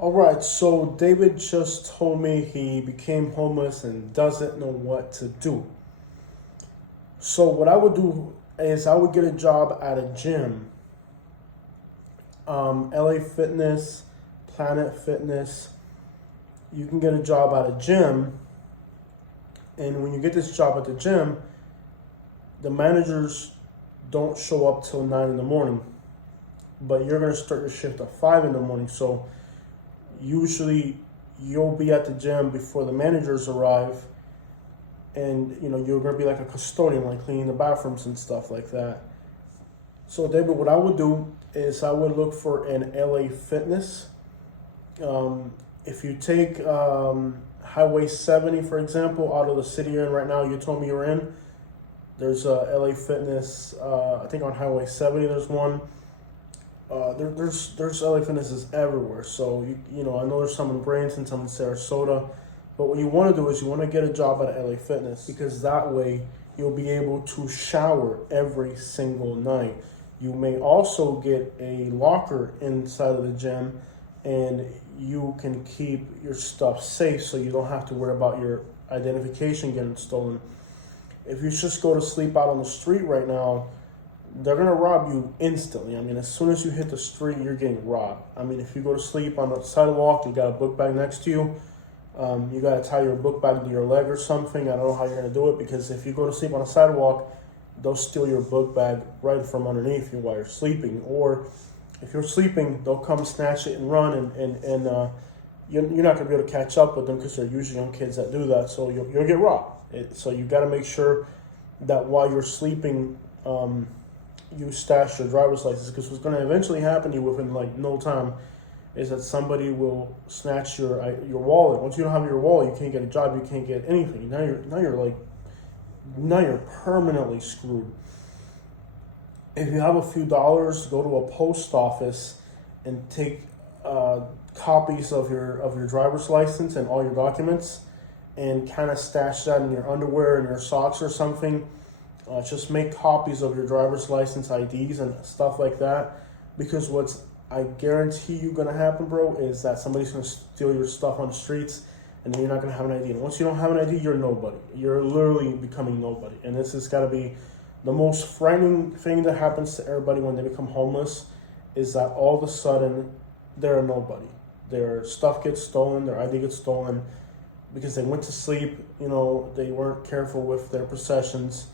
All right, so David just told me he became homeless and doesn't know what to do. So what I would do is I would get a job at a gym, LA Fitness, Planet Fitness. You can get a job at a gym, and when you get this job at the gym, the managers don't show up till 9 in the morning, but you're gonna start your shift at 5 in the morning. So usually you'll be at the gym before the managers arrive, and you're gonna be like a custodian, like cleaning the bathrooms and stuff like that. So David, what I would do is I would look for an LA Fitness. If you take Highway 70, for example, out of the city you're in right now, you told me you're in, there's a LA Fitness. I think on Highway 70 there's one. There's LA Fitnesses everywhere. So I know there's some in Branson, some in Sarasota, but what you want to do is you want to get a job at LA Fitness, because that way you'll be able to shower every single night. You may also get a locker inside of the gym, and you can keep your stuff safe so you don't have to worry about your identification getting stolen. If you just go to sleep out on the street right now, they're gonna rob you instantly. I mean, as soon as you hit the street, you're getting robbed. I mean, if you go to sleep on the sidewalk, you got a book bag next to you, you gotta tie your book bag to your leg or something. I don't know how you're gonna do it, because if you go to sleep on a sidewalk, they'll steal your book bag right from underneath you while you're sleeping. Or if you're sleeping, they'll come snatch it and run, and you're not gonna be able to catch up with them, because they're usually young kids that do that. So you'll get robbed. So you got to make sure that while you're sleeping, you stash your driver's license, because what's going to eventually happen to you within like no time is that somebody will snatch your wallet. Once you don't have your wallet, you can't get a job, you can't get anything. Now you're permanently screwed. If you have a few dollars, go to a post office and take copies of your driver's license and all your documents, and kind of stash that in your underwear and your socks or something. Just make copies of your driver's license, IDs, and stuff like that. Because what's I guarantee you gonna happen, bro, is that somebody's gonna steal your stuff on the streets, and then you're not gonna have an ID. And once you don't have an ID, you're nobody. You're literally becoming nobody. And this has got to be the most frightening thing that happens to everybody when they become homeless, is that all of a sudden they're a nobody. Their stuff gets stolen, their ID gets stolen, because they went to sleep, they weren't careful with their possessions,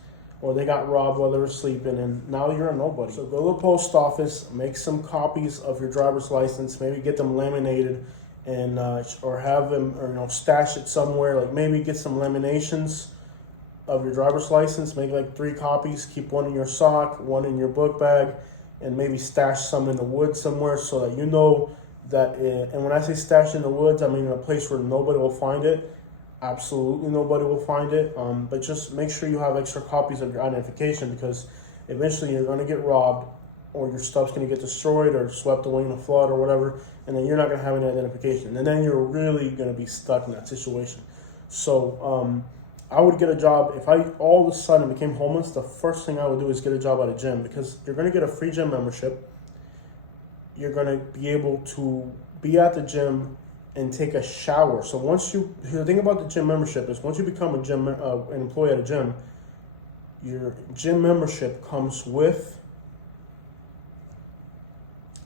or they got robbed while they were sleeping, and now you're a nobody. So go to the post office, make some copies of your driver's license, maybe get them laminated, and or have them, or stash it somewhere. Like maybe get some laminations of your driver's license, make like 3 copies, keep one in your sock, one in your book bag, and maybe stash some in the woods somewhere, so that that, and when I say stash in the woods, I mean in a place where nobody will find it. Absolutely nobody will find it. But just make sure you have extra copies of your identification, because eventually you're going to get robbed, or your stuff's going to get destroyed or swept away in a flood or whatever, and then you're not going to have any identification, and then you're really going to be stuck in that situation. So I would get a job. If I all of a sudden became homeless, the first thing I would do is get a job at a gym, because you're going to get a free gym membership. You're going to be able to be at the gym and take a shower. So the thing about the gym membership is, once you become an employee at a gym, your gym membership comes with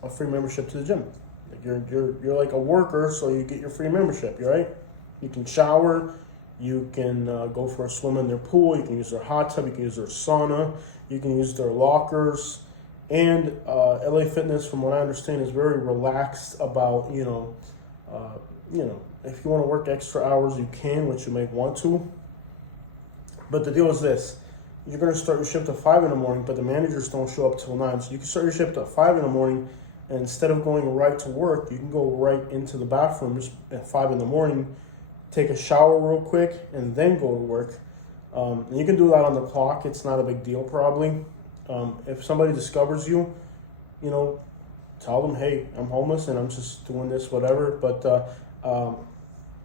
a free membership to the gym. Like you're like a worker, so you get your free membership, right? You can shower, you can go for a swim in their pool, you can use their hot tub, you can use their sauna, you can use their lockers. And LA Fitness, from what I understand, is very relaxed about, if you want to work extra hours, you can, which you may want to. But the deal is this: you're going to start your shift at 5 in the morning, but the managers don't show up till 9. So you can start your shift at 5 in the morning, and instead of going right to work, you can go right into the bathroom just at 5 in the morning, take a shower real quick, and then go to work. And you can do that on the clock. It's not a big deal, probably. If somebody discovers you, tell them, hey, I'm homeless and I'm just doing this, whatever. But,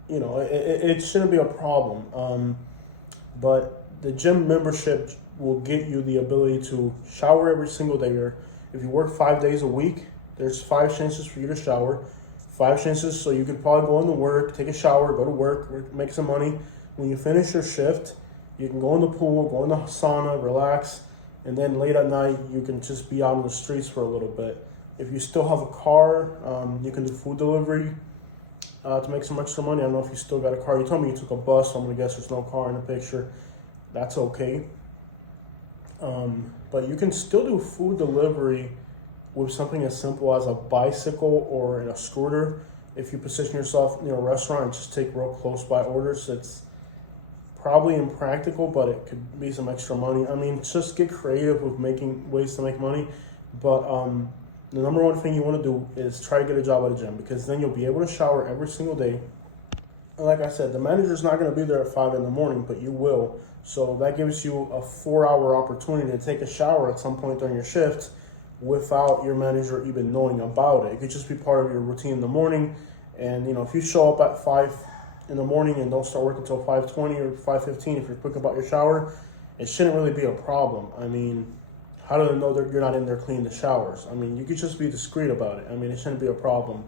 it shouldn't be a problem. But the gym membership will get you the ability to shower every single day. If you work 5 days a week, there's 5 chances for you to shower. 5 chances. So you could probably go into work, take a shower, go to work, make some money. When you finish your shift, you can go in the pool, go in the sauna, relax, and then late at night, you can just be out on the streets for a little bit. If you still have a car, you can do food delivery to make some extra money. I don't know if you still got a car. You told me you took a bus, so I'm going to guess there's no car in the picture. That's okay. But you can still do food delivery with something as simple as a bicycle or a scooter. If you position yourself near a restaurant and just take real close by orders, it's probably impractical, but it could be some extra money. I mean, just get creative with making ways to make money. But the number one thing you want to do is try to get a job at a gym, because then you'll be able to shower every single day. And like I said, the manager's not going to be there at 5 in the morning, but you will. So that gives you a 4-hour opportunity to take a shower at some point during your shift without your manager even knowing about it. It could just be part of your routine in the morning. And, if you show up at 5 in the morning and don't start working until 5:20 or 5:15, if you're quick about your shower, it shouldn't really be a problem. I mean, how do they know that you're not in there cleaning the showers? I mean, you could just be discreet about it. I mean, it shouldn't be a problem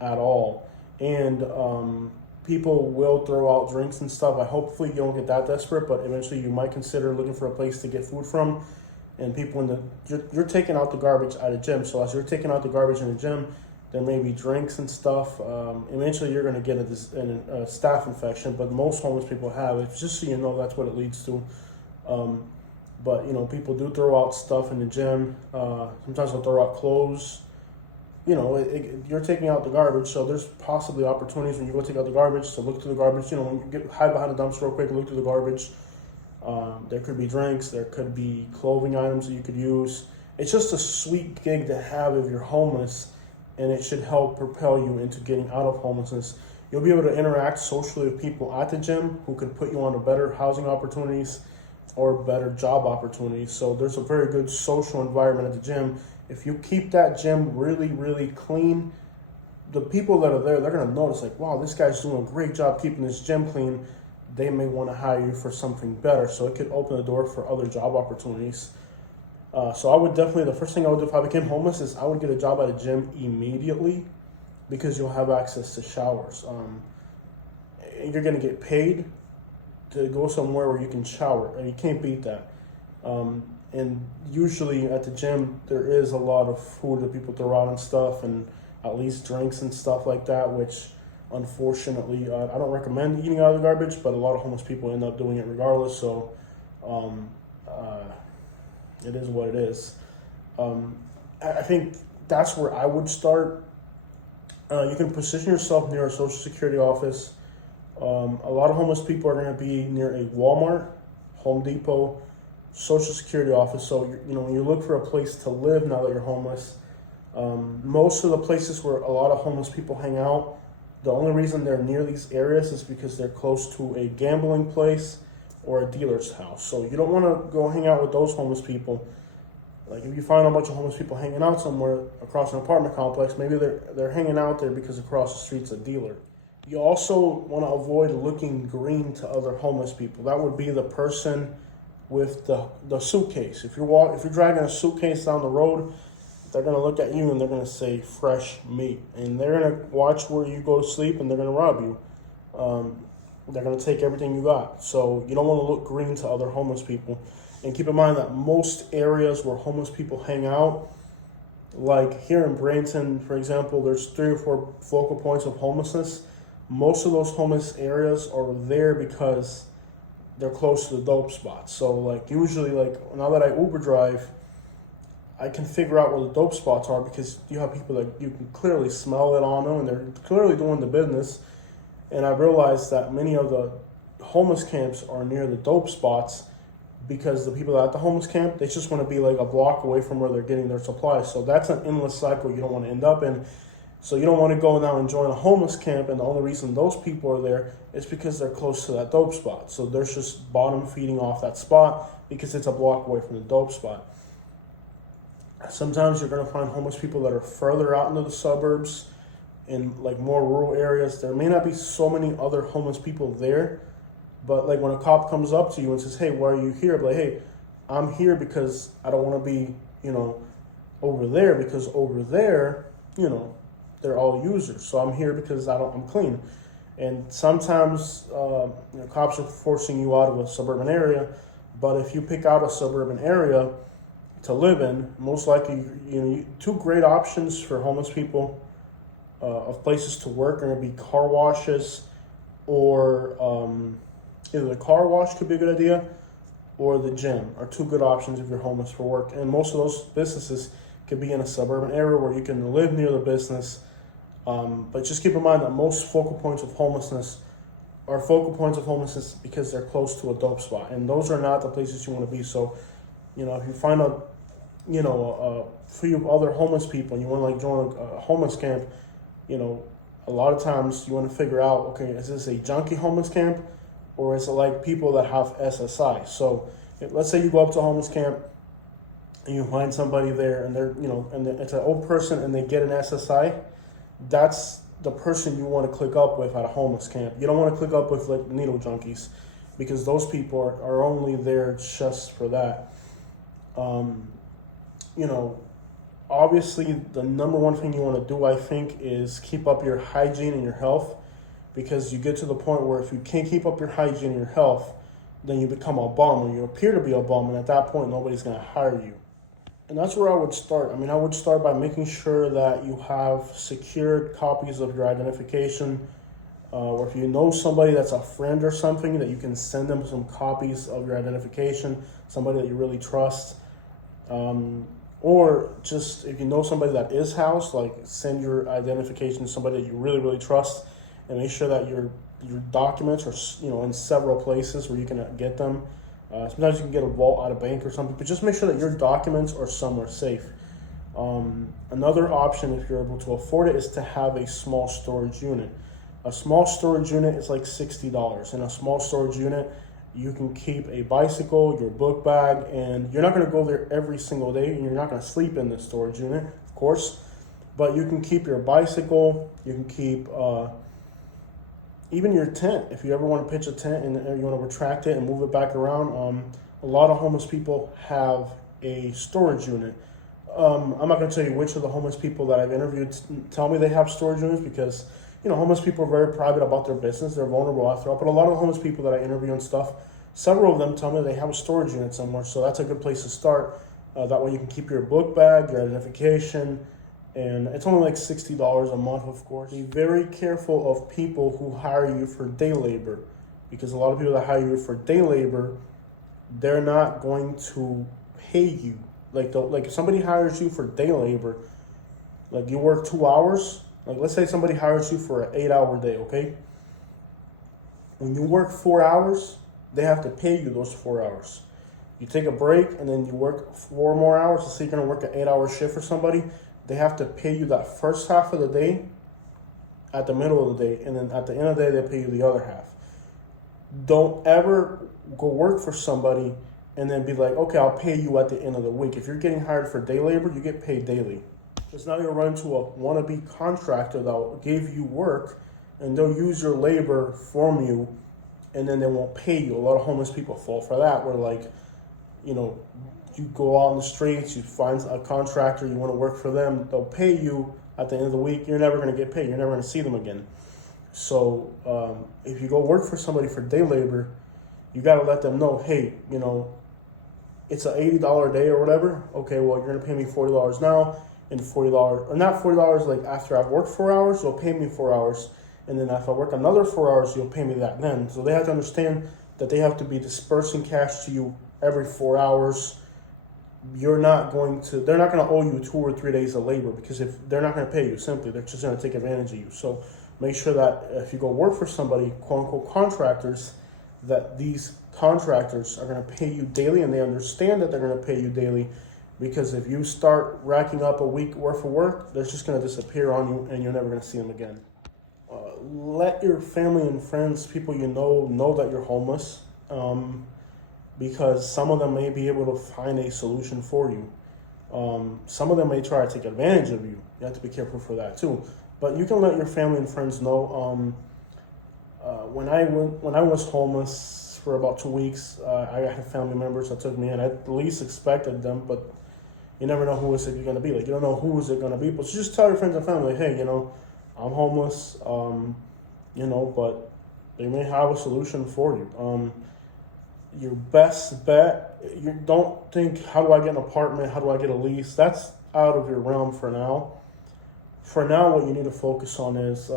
at all. And people will throw out drinks and stuff. Hopefully you don't get that desperate, but eventually you might consider looking for a place to get food from. And people you're taking out the garbage at a gym. So as you're taking out the garbage in the gym, there may be drinks and stuff. Eventually you're going to get a staph infection, but most homeless people have it. Just so you know, that's what it leads to. But people do throw out stuff in the gym. Sometimes they'll throw out clothes. You're taking out the garbage, so there's possibly opportunities when you go take out the garbage to look through the garbage. When you hide behind the dumpster real quick, look through the garbage. There could be drinks, there could be clothing items that you could use. It's just a sweet gig to have if you're homeless, and it should help propel you into getting out of homelessness. You'll be able to interact socially with people at the gym who could put you on to better housing opportunities or better job opportunities. So there's a very good social environment at the gym. If you keep that gym really, really clean, the people that are there, they're going to notice, like, wow, this guy's doing a great job keeping this gym clean. They may want to hire you for something better. So it could open the door for other job opportunities. So I would definitely, the first thing I would do if I became homeless is I would get a job at a gym immediately, because you'll have access to showers. You're going to get paid to go somewhere where you can shower, and you can't beat that. And usually at the gym, there is a lot of food that people throw out and stuff, and at least drinks and stuff like that, which unfortunately, I don't recommend eating out of the garbage, but a lot of homeless people end up doing it regardless. So it is what it is. I think that's where I would start. You can position yourself near a Social Security office. A lot of homeless people are going to be near a Walmart, Home Depot, Social Security office. So when you look for a place to live now that you're homeless, most of the places where a lot of homeless people hang out, the only reason they're near these areas is because they're close to a gambling place or a dealer's house. So you don't want to go hang out with those homeless people. Like if you find a bunch of homeless people hanging out somewhere across an apartment complex, maybe they're hanging out there because across the street's a dealer. You also want to avoid looking green to other homeless people. That would be the person with the suitcase. If you're dragging a suitcase down the road, they're going to look at you and they're going to say fresh meat. And they're going to watch where you go to sleep and they're going to rob you. They're going to take everything you got. So you don't want to look green to other homeless people. And keep in mind that most areas where homeless people hang out, like here in Bradenton, for example, there's 3 or 4 focal points of homelessness. Most of those homeless areas are there because they're close to the dope spots. So like usually, like now that I Uber drive, I can figure out where the dope spots are because you have people that you can clearly smell it on them and they're clearly doing the business. And I realized that many of the homeless camps are near the dope spots because the people at the homeless camp, they just want to be like a block away from where they're getting their supplies. So that's an endless cycle you don't want to end up in. So you don't want to go now and join a homeless camp, and the only reason those people are there is because they're close to that dope spot. So they're just bottom feeding off that spot because it's a block away from the dope spot. Sometimes you're going to find homeless people that are further out into the suburbs in like more rural areas. There may not be so many other homeless people there, but like when a cop comes up to you and says, hey, why are you here? But like, hey, I'm here because I don't want to be, over there, because over there, they're all users. So I'm here because I'm clean. And sometimes cops are forcing you out of a suburban area, but if you pick out a suburban area to live in, most likely, two great options for homeless people of places to work are going to be car washes, or either the car wash could be a good idea, or the gym are two good options if you're homeless for work. And most of those businesses could be in a suburban area where you can live near the business. But just keep in mind that most focal points of homelessness are focal points of homelessness because they're close to a dope spot, and those are not the places you want to be. So, if you find a few other homeless people and you want to join a homeless camp, a lot of times you want to figure out, okay, is this a junkie homeless camp, or is it like people that have SSI? So let's say you go up to a homeless camp and you find somebody there, and they're, and it's an old person and they get an SSI. That's the person you want to click up with at a homeless camp. You don't want to click up with needle junkies, because those people are only there just for that. Obviously the number one thing you want to do, I think, is keep up your hygiene and your health, because you get to the point where if you can't keep up your hygiene and your health, then you become a bum, or you appear to be a bum, and at that point nobody's going to hire you. And that's where I would start. I would start by making sure that you have secured copies of your identification, or if you know somebody that's a friend or something, that you can send them some copies of your identification, somebody that you really trust. Or just if you know somebody that is housed, send your identification to somebody that you really, really trust, and make sure that your documents are in several places where you can get them. Sometimes you can get a vault at a bank or something, but just make sure that your documents are somewhere safe. Another option, if you're able to afford it, is to have a small storage unit. A small storage unit is like $60. In a small storage unit, you can keep a bicycle, your book bag, and you're not going to go there every single day, and you're not going to sleep in the storage unit, of course, but you can keep your bicycle, you can keep even your tent. If you ever want to pitch a tent and you want to retract it and move it back around, a lot of homeless people have a storage unit. I'm not going to tell you which of the homeless people that I've interviewed tell me they have storage units, because homeless people are very private about their business. They're vulnerable after all. But a lot of the homeless people that I interview and stuff, several of them tell me they have a storage unit somewhere. So that's a good place to start. That way you can keep your book bag, your identification, and it's only like $60 a month, of course. Be very careful of people who hire you for day labor, because a lot of people that hire you for day labor, they're not going to pay you. Like if somebody hires you for day labor, like you work 2 hours, let's say somebody hires you for an 8-hour day, okay? When you work 4 hours, they have to pay you those 4 hours. You take a break and then you work 4 more hours. Let's say you're going to work an 8-hour shift for somebody. They have to pay you that first half of the day at the middle of the day, and then at the end of the day, they pay you the other half. Don't ever go work for somebody and then be like, okay, I'll pay you at the end of the week. If you're getting hired for day labor, you get paid daily. Because now you'll run into a wannabe contractor that will give you work, and they'll use your labor from you, and then they won't pay you. A lot of homeless people fall for that, where you go out on the streets, you find a contractor, you want to work for them, they'll pay you at the end of the week. You're never going to get paid. You're never going to see them again. So if you go work for somebody for day labor, you got to let them know, hey, it's an $80 a day or whatever. Okay, well, you're going to pay me $40 now, and $40, or not $40, like after I've worked 4 hours, you'll pay me 4 hours. And then if I work another 4 hours, you'll pay me that then. So they have to understand that they have to be dispersing cash to you every 4 hours. They're not going to owe you 2 or 3 days of labor, because if they're not going to pay you, simply, they're just going to take advantage of you. So make sure that if you go work for somebody, quote unquote contractors, that these contractors are going to pay you daily, and they understand that they're going to pay you daily, because if you start racking up a week worth of work, they're just going to disappear on you, and you're never going to see them again. Let your family and friends, people you know that you're homeless, because some of them may be able to find a solution for you. Some of them may try to take advantage of you. You have to be careful for that too. But you can let your family and friends know. When I was homeless for about 2 weeks, I had family members that took me in. I at least expected them, but you never know who it's going to be. Like, you don't know who is it going to be, but just tell your friends and family, hey, I'm homeless, but they may have a solution for you. Your best bet, you don't think, how do I get an apartment? How do I get a lease? That's out of your realm for now. For now, what you need to focus on is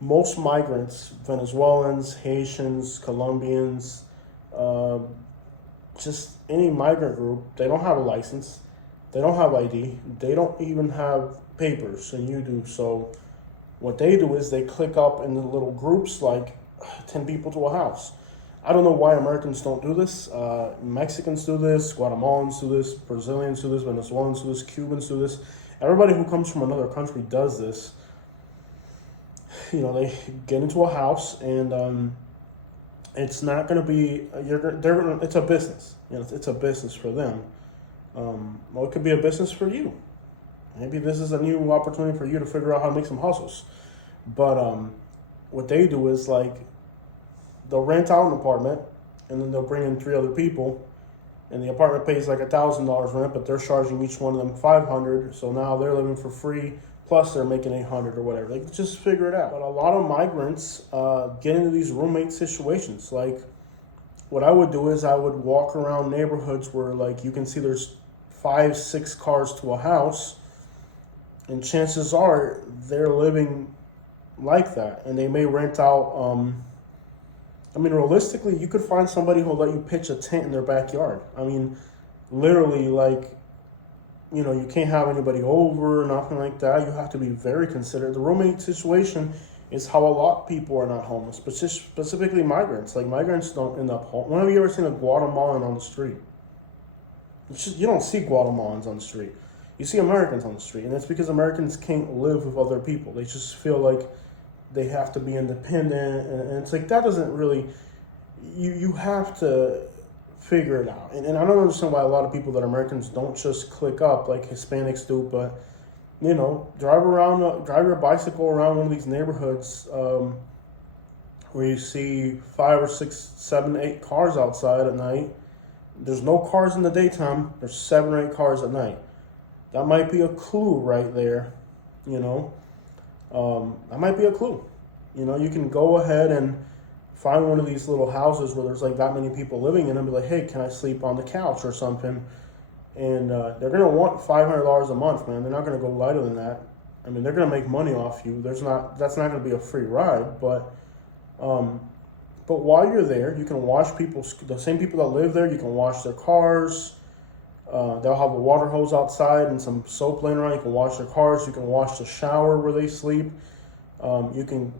most migrants, Venezuelans, Haitians, Colombians, just any migrant group, they don't have a license. They don't have ID. They don't even have papers, and you do. So what they do is they click up in the little groups, like 10 people to a house. I don't know why Americans don't do this. Mexicans do this, Guatemalans do this, Brazilians do this, Venezuelans do this, Cubans do this. Everybody who comes from another country does this. They get into a house, and it's not going to be. It's a business. It's a business for them. Well, it could be a business for you. Maybe this is a new opportunity for you to figure out how to make some hustles. But what they do is, like, they'll rent out an apartment, and then they'll bring in 3 other people, and the apartment pays like $1,000 rent, but they're charging each one of them $500. So now they're living for free, plus they're making $800 or whatever. Like, just figure it out. But a lot of migrants get into these roommate situations. Like, what I would do is I would walk around neighborhoods where, like, you can see there's 5, 6 cars to a house, and chances are they're living like that, and they may rent out. Realistically, you could find somebody who'll let you pitch a tent in their backyard. Literally, like, you can't have anybody over, nothing like that. You have to be very considerate. The roommate situation is how a lot of people are not homeless, but specifically migrants. Like, migrants don't end up home. When have you ever seen a Guatemalan on the street? You don't see Guatemalans on the street. You see Americans on the street, and it's because Americans can't live with other people. They just feel like they have to be independent, and it's like, that doesn't really, you have to figure it out. And I don't understand why a lot of people that are Americans don't just click up like Hispanics do, but, drive your bicycle around one of these neighborhoods where you see 5 or 6, 7, 8 cars outside at night. There's no cars in the daytime. There's 7 or 8 cars at night. That might be a clue right there, that might be a clue. You can go ahead and find one of these little houses where there's like that many people living in, and be like, hey, can I sleep on the couch or something? And they're going to want $500 a month, man. They're not going to go lighter than that. They're going to make money off you. That's not going to be a free ride, but while you're there, you can wash the same people that live there, you can wash their cars. They'll have a water hose outside and some soap laying around. You can wash their cars. You can wash the shower where they sleep. You can,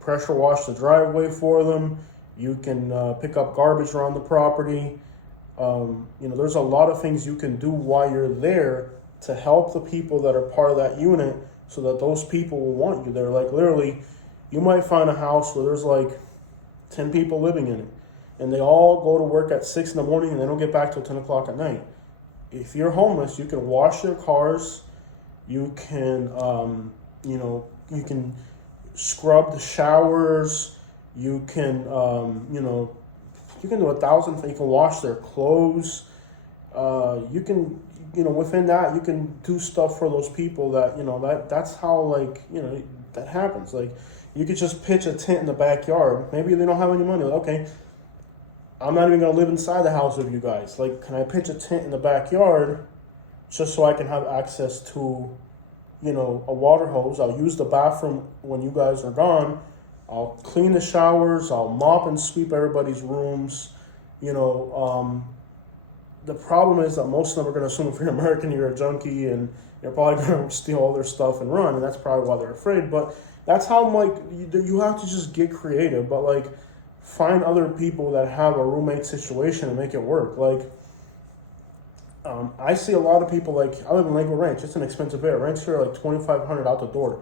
pressure wash the driveway for them. You can pick up garbage around the property. There's a lot of things you can do while you're there to help the people that are part of that unit, so that those people will want you there. Like, literally, you might find a house where there's like 10 people living in it, and they all go to work at 6 in the morning and they don't get back till 10 o'clock at night. If you're homeless, you can wash their cars. You can, you can scrub the showers. You can, you can do 1,000 things. You can wash their clothes. You can, within that, you can do stuff for those people that, that's how, like, that happens. Like, you could just pitch a tent in the backyard. Maybe they don't have any money. Like, okay, I'm not even going to live inside the house with you guys. Like, can I pitch a tent in the backyard just so I can have access to, a water hose? I'll use the bathroom when you guys are gone. I'll clean the showers. I'll mop and sweep everybody's rooms. The problem is that most of them are going to assume if you're an American, you're a junkie, and you're probably going to steal all their stuff and run, and that's probably why they're afraid. But that's how, like, you have to just get creative, but, like, find other people that have a roommate situation and make it work. Like, I see a lot of people, like, I live in Lakewood Ranch. It's an expensive area. Rents here are like $2,500 out the door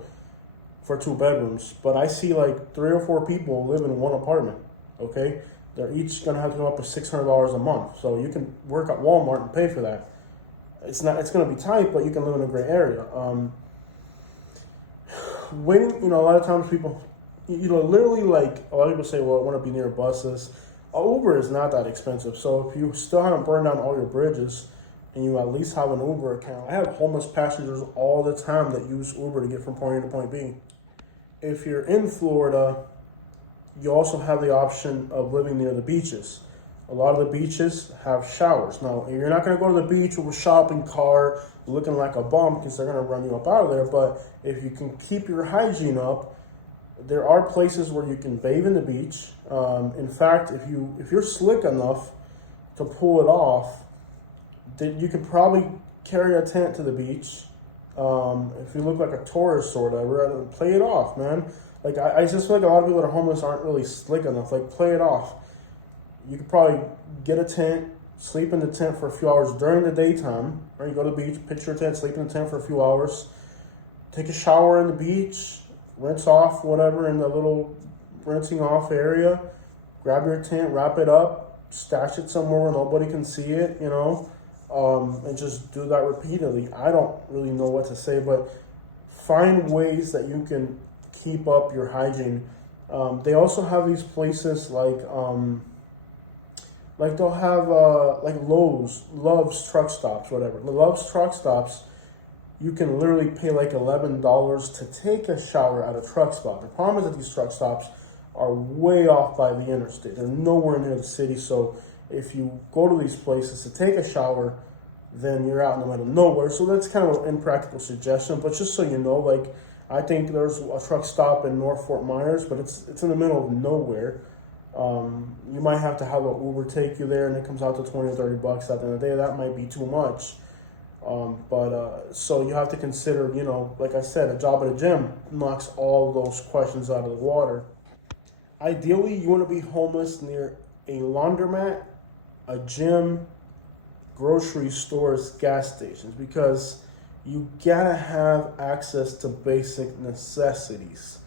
for 2 bedrooms. But I see like 3 or 4 people live in one apartment, okay? They're each going to have to go up to $600 a month. So you can work at Walmart and pay for that. It's going to be tight, but you can live in a great area. When, a lot of times people, literally, like, a lot of people say, well, I want to be near buses. Uber is not that expensive. So if you still haven't burned down all your bridges, and you at least have an Uber account. I have homeless passengers all the time that use Uber to get from point A to point B. If you're in Florida, you also have the option of living near the beaches. A lot of the beaches have showers. Now, you're not going to go to the beach with a shopping cart looking like a bum because they're going to run you up out of there. But if you can keep your hygiene up, there are places where you can bathe in the beach. In fact, if you're slick enough to pull it off, then you could probably carry a tent to the beach. If you look like a tourist or whatever, play it off, man. Like I just feel like a lot of people that are homeless aren't really slick enough. Like, play it off. You could probably get a tent, sleep in the tent for a few hours during the daytime. Or you go to the beach, pitch your tent, sleep in the tent for a few hours, take a shower in the beach, rinse off whatever in the little rinsing off area, grab your tent, wrap it up, stash it somewhere where nobody can see it, and just do that repeatedly. I don't really know what to say, but find ways that you can keep up your hygiene. They also have these places like they'll have like Love's truck stops, whatever. The Love's truck stops, you can literally pay like $11 to take a shower at a truck stop. The problem is that these truck stops are way off by the interstate. They're nowhere near the city. So if you go to these places to take a shower, then you're out in the middle of nowhere. So that's kind of an impractical suggestion. But just so you know, like, I think there's a truck stop in North Fort Myers, but it's in the middle of nowhere. You might have to have an Uber take you there, and it comes out to $20 or $30 at the end of the day. That might be too much. So you have to consider, like I said, a job at a gym knocks all those questions out of the water. Ideally, you want to be homeless near a laundromat, a gym, grocery stores, gas stations, because you gotta have access to basic necessities.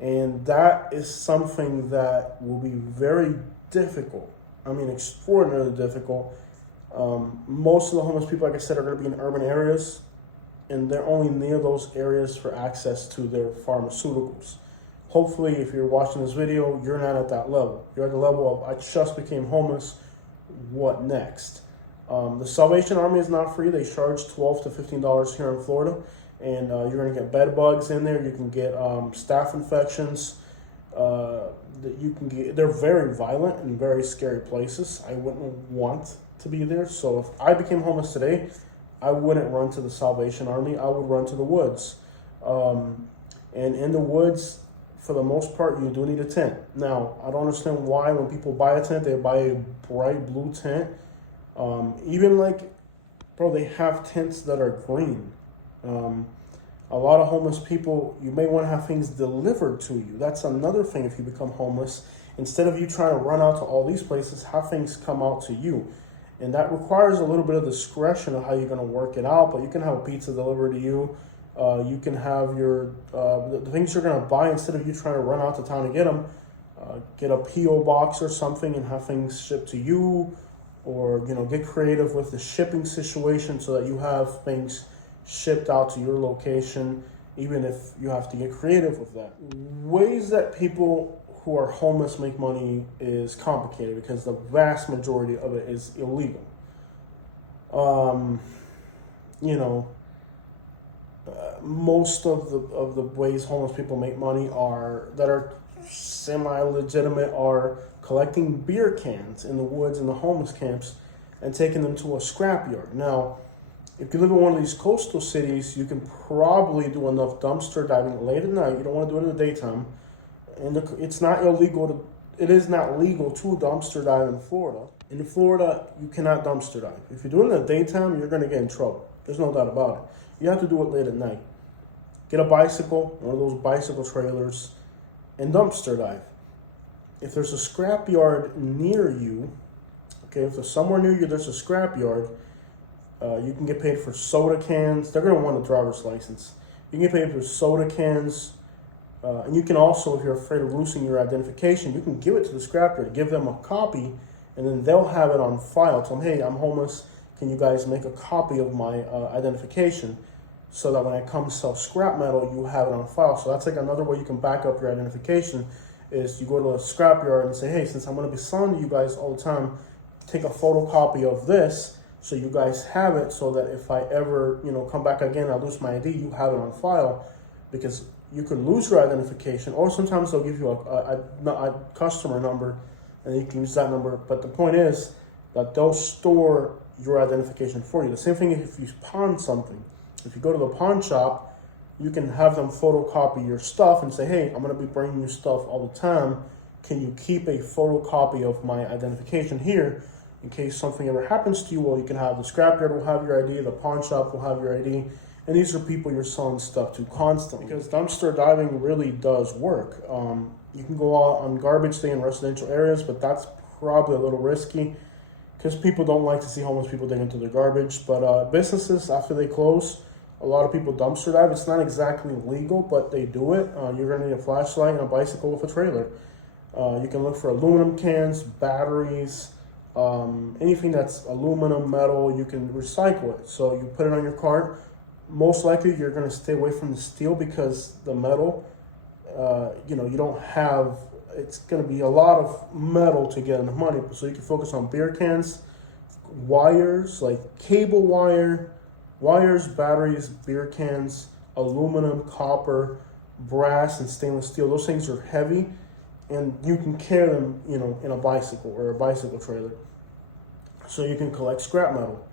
And that is something that will be very difficult. I mean, extraordinarily difficult. Most of the homeless people, like I said, are going to be in urban areas, and they're only near those areas for access to their pharmaceuticals. Hopefully, if you're watching this video, you're not at that level. You're at the level of, I just became homeless, what next? The Salvation Army is not free. They charge $12 to $15 here in Florida, and you're going to get bed bugs in there. You can get staph infections. They're very violent and very scary places. I wouldn't want to be there. So if I became homeless today, I wouldn't run to the Salvation Army. I would run to the woods. And in the woods, for the most part, you do need a tent. Now, I don't understand why when people buy a tent, they buy a bright blue tent. They have tents that are green. A lot of homeless people, you may want to have things delivered to you. That's another thing if you become homeless. Instead of you trying to run out to all these places, have things come out to you. And that requires a little bit of discretion of how you're going to work it out, but you can have a pizza delivered to you. You can have your the things you're going to buy, instead of you trying to run out to town to get them, get a P.O. box or something and have things shipped to you, or get creative with the shipping situation so that you have things shipped out to your location, even if you have to get creative with that. Ways that people who are homeless make money is complicated because the vast majority of it is illegal. Most of the ways homeless people make money that are semi-legitimate are collecting beer cans in the woods and the homeless camps and taking them to a scrapyard. Now, if you live in one of these coastal cities, you can probably do enough dumpster diving late at night. You don't want to do it in the daytime. And it is not legal to dumpster dive in Florida. In Florida, you cannot dumpster dive. If you do it in the daytime, you're going to get in trouble. There's no doubt about it. You have to do it late at night. Get a bicycle, one of those bicycle trailers, and dumpster dive. If there's a scrapyard near you, if there's somewhere near you there's a scrapyard, you can get paid for soda cans. They're going to want a driver's license. You can get paid for soda cans. And you can also, if you're afraid of losing your identification, you can give it to the scrapyard, give them a copy, and then they'll have it on file. Tell them, hey, I'm homeless. Can you guys make a copy of my identification so that when I come sell scrap metal, you have it on file. So that's like another way you can back up your identification is you go to a scrapyard and say, hey, since I'm going to be selling to you guys all the time, take a photocopy of this so you guys have it, so that if I ever, come back again, I lose my ID, you have it on file, because you could lose your identification, or sometimes they'll give you a customer number, and you can use that number. But the point is that they'll store your identification for you. The same thing if you pawn something. If you go to the pawn shop, you can have them photocopy your stuff and say, hey, I'm going to be bringing you stuff all the time. Can you keep a photocopy of my identification here in case something ever happens to you? Well, you can have the scrapyard will have your ID, the pawn shop will have your ID, and these are people you're selling stuff to constantly. Because dumpster diving really does work. You can go out on garbage day in residential areas, but that's probably a little risky because people don't like to see homeless people dig into their garbage. But businesses, after they close, a lot of people dumpster dive. It's not exactly legal, but they do it. You're going to need a flashlight and a bicycle with a trailer. You can look for aluminum cans, batteries, anything that's aluminum, metal, you can recycle it. So you put it on your cart. Most likely you're going to stay away from the steel because the metal, you don't have, it's going to be a lot of metal to get enough money. So you can focus on beer cans, wires, like cable wire, wires, batteries, beer cans, aluminum, copper, brass, and stainless steel. Those things are heavy, and you can carry them, in a bicycle or a bicycle trailer. So you can collect scrap metal,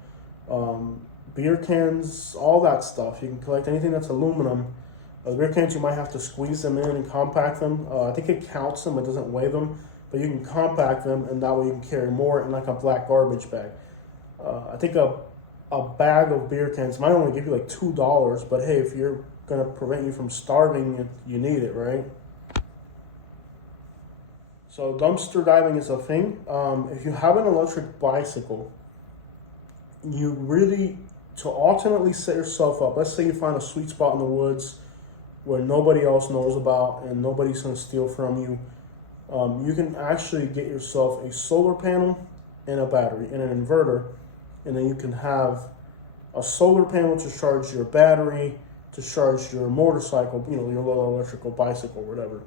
beer cans, all that stuff. You can collect anything that's aluminum. Beer cans, you might have to squeeze them in and compact them. I think it counts them, it doesn't weigh them, but you can compact them, and that way you can carry more in like a black garbage bag. I think a bag of beer cans might only give you like $2, but hey, if you're gonna prevent you from starving, you need it, right? So dumpster diving is a thing. If you have an electric bicycle, you really, to ultimately set yourself up, let's say you find a sweet spot in the woods where nobody else knows about and nobody's gonna steal from you, you can actually get yourself a solar panel and a battery and an inverter, and then you can have a solar panel to charge your battery, to charge your motorcycle, your little electrical bicycle, whatever.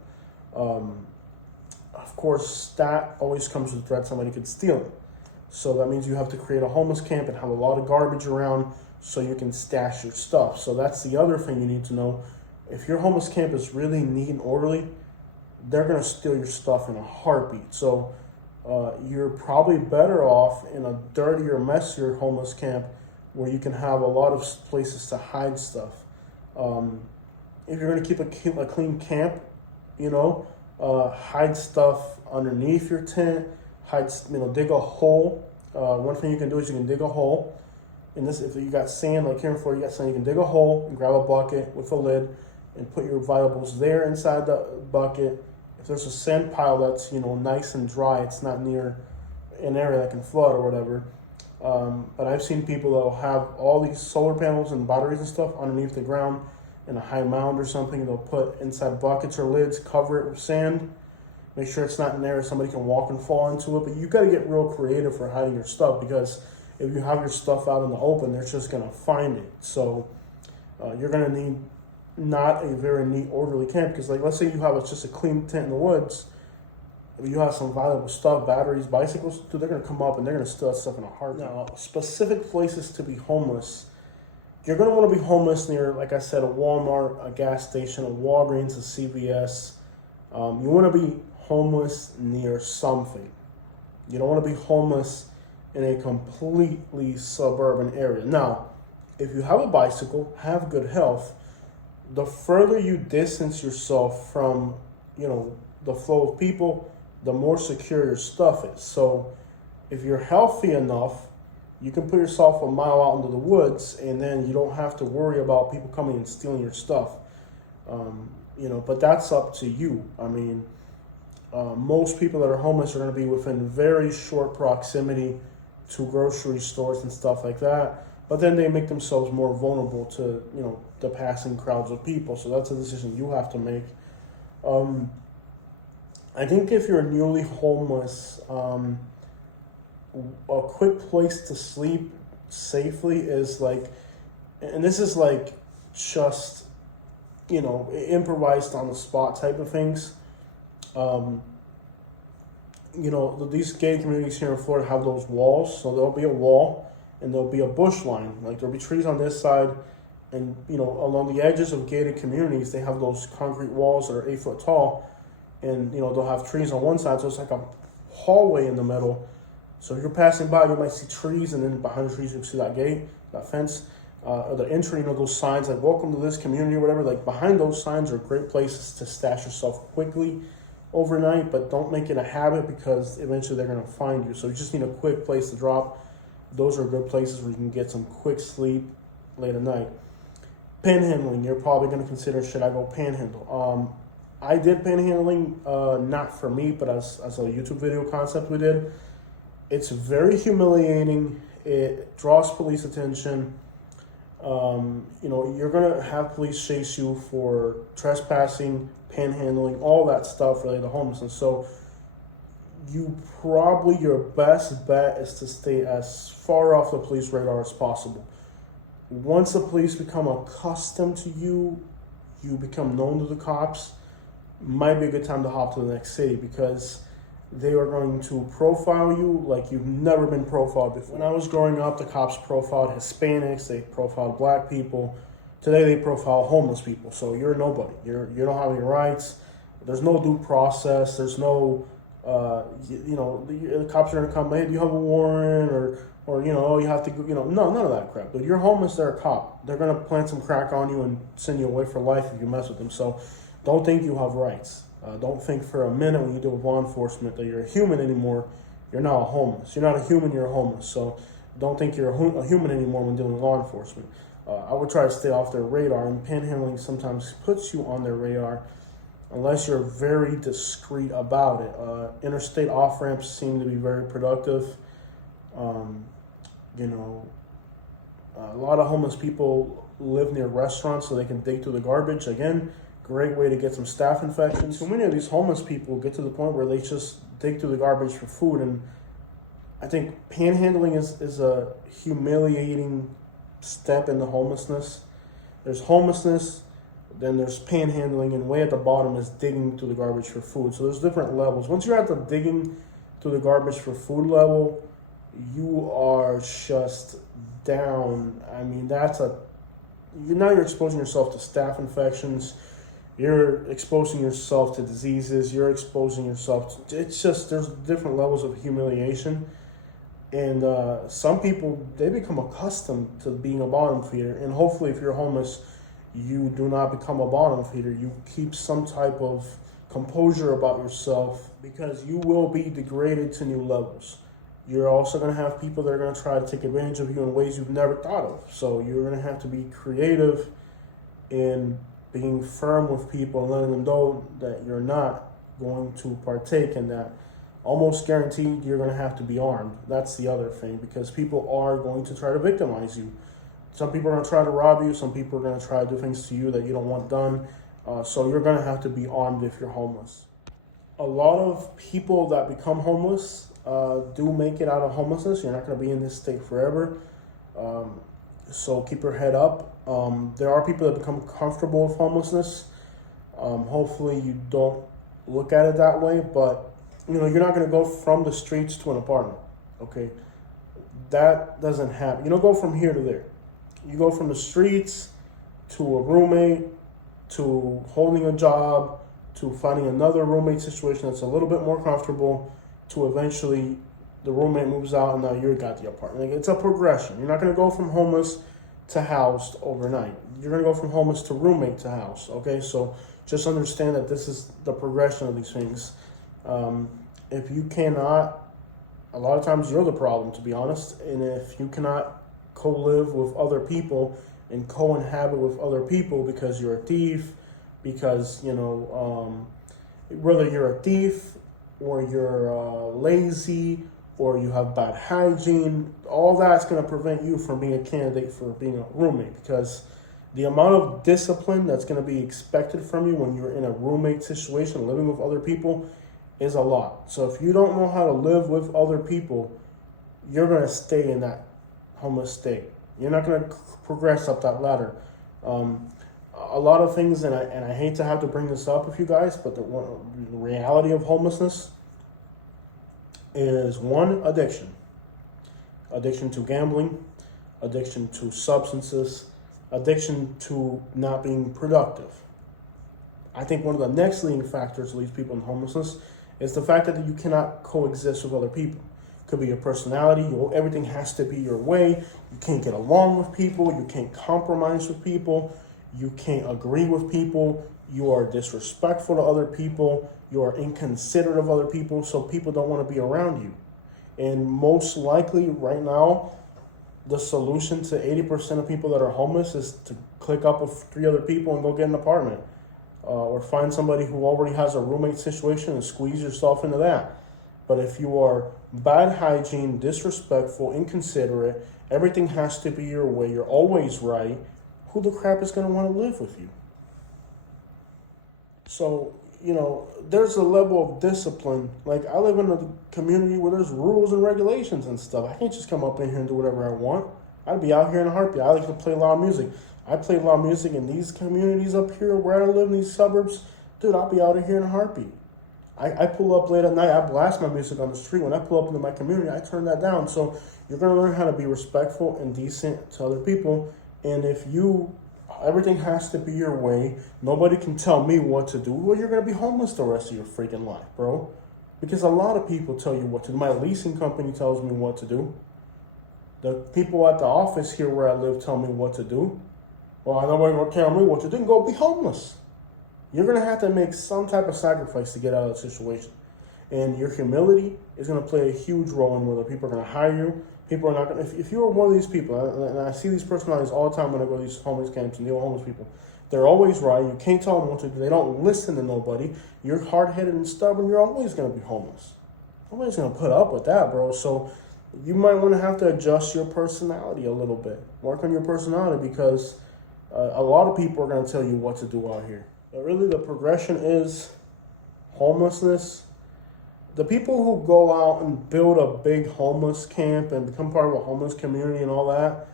Of course, that always comes with the threat somebody could steal it. So that means you have to create a homeless camp and have a lot of garbage around so you can stash your stuff. So that's the other thing you need to know. If your homeless camp is really neat and orderly, they're going to steal your stuff in a heartbeat. So you're probably better off in a dirtier, messier homeless camp where you can have a lot of places to hide stuff. If you're going to keep a clean camp, hide stuff underneath your tent, dig a hole. One thing you can do is you can dig a hole. If you got sand, like here in Florida, you got sand, you can dig a hole and grab a bucket with a lid and put your valuables there inside the bucket. If there's a sand pile that's, nice and dry, it's not near an area that can flood or whatever. But I've seen people that'll have all these solar panels and batteries and stuff underneath the ground in a high mound or something. They'll put inside buckets or lids, cover it with sand, make sure it's not in there, somebody can walk and fall into it. But you got to get real creative for hiding your stuff, because if you have your stuff out in the open, they're just going to find it. So you're going to need not a very neat, orderly camp, because let's say you have just a clean tent in the woods, you have some valuable stuff, batteries, bicycles, they're going to come up and they're going to steal that stuff in a heartbeat. Now, specific places to be homeless. You're going to want to be homeless near, like I said, a Walmart, a gas station, a Walgreens, a CVS. You want to be homeless near something. You don't want to be homeless in a completely suburban area. Now, if you have a bicycle, have good health, the further you distance yourself from, the flow of people, the more secure your stuff is. So if you're healthy enough, you can put yourself a mile out into the woods, and then you don't have to worry about people coming and stealing your stuff. But that's up to you. Most people that are homeless are going to be within very short proximity to grocery stores and stuff like that. But then they make themselves more vulnerable to, the passing crowds of people. So that's a decision you have to make. I think if you're newly homeless, a quick place to sleep safely is and this is just, improvised on the spot type of things. These gay communities here in Florida have those walls. So there'll be a wall, and there'll be a bush line. Like there'll be trees on this side, and along the edges of gated communities, they have those concrete walls that are 8 foot tall, and they'll have trees on one side, so it's like a hallway in the middle. So if you're passing by, you might see trees, and then behind the trees you can see that gate, that fence, or the entry. Those signs like "Welcome to this community" or whatever. Like behind those signs are great places to stash yourself quickly overnight, but don't make it a habit because eventually they're gonna find you. So you just need a quick place to drop. Those are good places where you can get some quick sleep late at night. Panhandling, you're probably gonna consider, should I go panhandle? I did panhandling, not for me, but as a YouTube video concept we did. It's very humiliating. It draws police attention. You're gonna have police chase you for trespassing, panhandling, all that stuff related to homelessness. So your best bet is to stay as far off the police radar as possible. Once the police become accustomed to you, you become known to the cops, might be a good time to hop to the next city, because they are going to profile you like you've never been profiled before. When I was growing up, the cops profiled Hispanics, they profiled black people. Today they profile homeless people. So you're nobody. You don't have any rights. There's no due process. There's no, the cops are going to come, hey, do you have a warrant? Or you have to, no, none of that crap. But you're homeless, they're a cop. They're going to plant some crack on you and send you away for life if you mess with them. So don't think you have rights. Don't think for a minute when you deal with law enforcement that you're a human anymore. You're now a homeless. You're not a human, you're a homeless. So don't think you're a human anymore when dealing with law enforcement. I would try to stay off their radar, and panhandling sometimes puts you on their radar unless you're very discreet about it. Interstate off-ramps seem to be very productive. A lot of homeless people live near restaurants so they can dig through the garbage. Again, great way to get some staph infections. So many of these homeless people get to the point where they just dig through the garbage for food, and I think panhandling is a humiliating step into homelessness. There's homelessness, then there's panhandling, and way at the bottom is digging through the garbage for food. So there's different levels. Once you're at the digging through the garbage for food level, you are just down. I mean, you're exposing yourself to staph infections. You're exposing yourself to diseases. You're exposing yourself to, there's different levels of humiliation. And some people, they become accustomed to being a bottom feeder. And hopefully if you're homeless, you do not become a bottom feeder. You keep some type of composure about yourself, because you will be degraded to new levels. You're also going to have people that are going to try to take advantage of you in ways you've never thought of. So you're going to have to be creative in being firm with people and letting them know that you're not going to partake in that. Almost guaranteed you're going to have to be armed. That's the other thing, because people are going to try to victimize you. Some people are going to try to rob you. Some people are going to try to do things to you that you don't want done. So you're going to have to be armed if you're homeless. A lot of people that become homeless do make it out of homelessness. You're not going to be in this state forever. So keep your head up. There are people that become comfortable with homelessness. Hopefully you don't look at it that way, but you're not going to go from the streets to an apartment. Okay, that doesn't happen. You don't go from here to there. You go from the streets to a roommate, to holding a job, to finding another roommate situation that's a little bit more comfortable, to eventually the roommate moves out and now you got the apartment. It's a progression. You're not going to go from homeless to housed overnight. You're going to go from homeless to roommate to house. Okay, so just understand that this is the progression of these things. If you cannot, a lot of times you're the problem, to be honest. And if you cannot co-live with other people and co-inhabit with other people because you're a thief, because, whether you're a thief or you're lazy or you have bad hygiene, all that's going to prevent you from being a candidate for being a roommate, because the amount of discipline that's going to be expected from you when you're in a roommate situation, living with other people, is a lot. So if you don't know how to live with other people, you're going to stay in that homeless state. You're not going to progress up that ladder. A lot of things, and I hate to have to bring this up with you guys, but the reality of homelessness is, one, addiction. addiction to gambling, addiction to substances, addiction to not being productive. I think one of the next leading factors that leads people in homelessness is the fact that you cannot coexist with other people. Could be your personality. Everything has to be your way. You can't get along with people. You can't compromise with people. You can't agree with people. You are disrespectful to other people. You are inconsiderate of other people. So people don't want to be around you. And most likely right now, the solution to 80% of people that are homeless is to click up with 3 other people and go get an apartment. Or find somebody who already has a roommate situation and squeeze yourself into that. But if you are bad hygiene, disrespectful, inconsiderate, everything has to be your way, you're always right, who the crap is going to want to live with you? So, there's a level of discipline. Like, I live in a community where there's rules and regulations and stuff. I can't just come up in here and do whatever I want. I'd be out here in a heartbeat. I like to play loud music. I play loud music in these communities up here where I live in these suburbs. Dude, I'll be out of here in a heartbeat. I pull up late at night. I blast my music on the street. When I pull up into my community, I turn that down. So you're going to learn how to be respectful and decent to other people. And if everything has to be your way, nobody can tell me what to do, well, you're going to be homeless the rest of your freaking life, bro. Because a lot of people tell you what to do. My leasing company tells me what to do. The people at the office here where I live tell me what to do. Well, nobody going to tell me what to do. Then go be homeless. You're going to have to make some type of sacrifice to get out of the situation. And your humility is going to play a huge role in whether people are going to hire you. People are not going to, if you're one of these people, and I see these personalities all the time when I go to these homeless camps and deal with homeless people, they're always right. You can't tell them what to do. They don't listen to nobody. You're hard-headed and stubborn. You're always going to be homeless. Nobody's going to put up with that, bro. So you might want to have to adjust your personality a little bit. Work on your personality because a lot of people are going to tell you what to do out here. But really, the progression is homelessness. The people who go out and build a big homeless camp and become part of a homeless community and all that,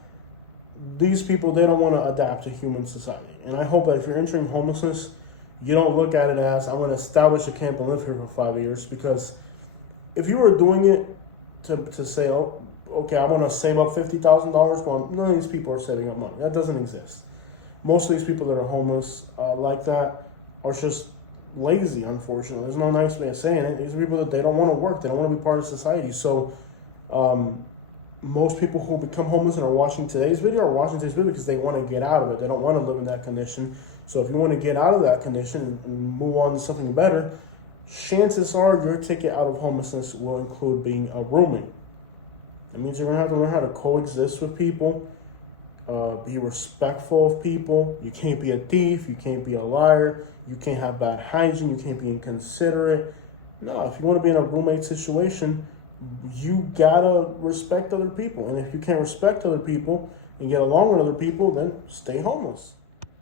these people, they don't want to adapt to human society. And I hope that if you're entering homelessness, you don't look at it as, I'm going to establish a camp and live here for 5 years. Because if you were doing it to say, oh, okay, I want to save up $50,000, well, none of these people are saving up money. That doesn't exist. Most of these people that are homeless like that are just lazy, unfortunately. There's no nice way of saying it. These are people that they don't want to work. They don't want to be part of society. So most people who become homeless and are watching today's video because they want to get out of it. They don't want to live in that condition. So if you want to get out of that condition and move on to something better, chances are your ticket out of homelessness will include being a roommate. That means you're going to have to learn how to coexist with people. Be respectful of people. You can't be a thief. You can't be a liar. You can't have bad hygiene. You can't be inconsiderate. No, if you want to be in a roommate situation, you gotta respect other people. And if you can't respect other people and get along with other people, then stay homeless.